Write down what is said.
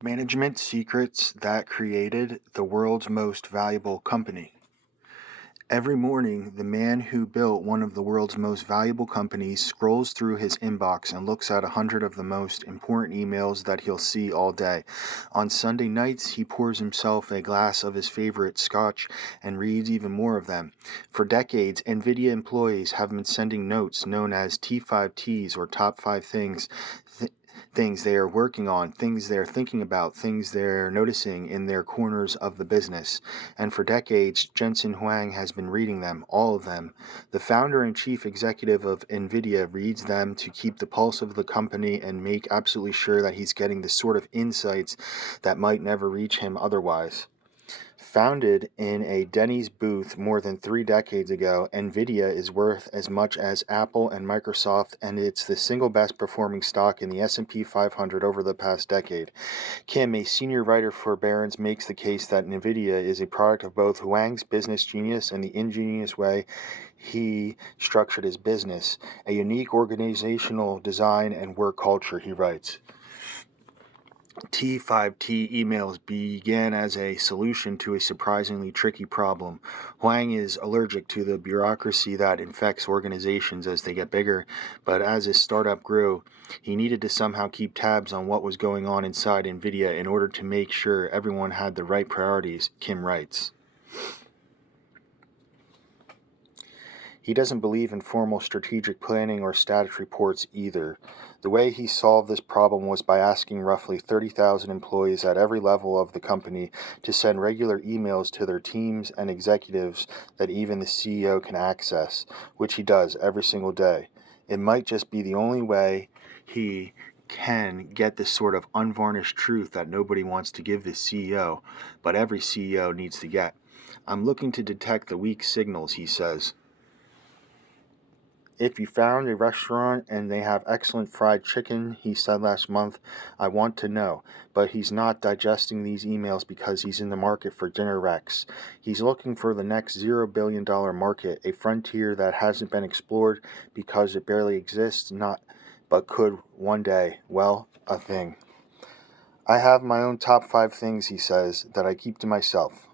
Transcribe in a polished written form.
Management secrets that created the world's most valuable company. Every morning, the man who built one of the world's most valuable companies scrolls through his inbox and looks at 100 of the most important emails that he'll see all day. On Sunday nights, he pours himself a glass of his favorite scotch and reads even more of them. For decades, Nvidia employees have been sending notes known as T5Ts or top 5 things they are working on, things they're thinking about, things they're noticing in their corners of the business. And for decades, Jensen Huang has been reading them, all of them. The founder and chief executive of Nvidia reads them to keep the pulse of the company and make absolutely sure that he's getting the sort of insights that might never reach him otherwise. Founded in a Denny's booth more than 3 decades ago, Nvidia is worth as much as Apple and Microsoft, and it's the single best performing stock in the S&P 500 over the past decade. Kim, a senior writer for Barron's, makes the case that Nvidia is a product of both Huang's business genius and the ingenious way he structured his business, a unique organizational design and work culture, he writes. T5T emails began as a solution to a surprisingly tricky problem. Huang is allergic to the bureaucracy that infects organizations as they get bigger, but as his startup grew, he needed to somehow keep tabs on what was going on inside Nvidia in order to make sure everyone had the right priorities, Kim writes. He doesn't believe in formal strategic planning or status reports either. The way he solved this problem was by asking roughly 30,000 employees at every level of the company to send regular emails to their teams and executives that even the CEO can access, which he does every single day. It might just be the only way he can get this sort of unvarnished truth that nobody wants to give the CEO, but every CEO needs to get. I'm looking to detect the weak signals, he says. If you found a restaurant and they have excellent fried chicken, he said last month, I want to know. But he's not digesting these emails because he's in the market for dinner wrecks. He's looking for the next $0 billion market, a frontier that hasn't been explored because it barely exists, but could one day. Well, a thing. I have my own top 5 things, he says, that I keep to myself.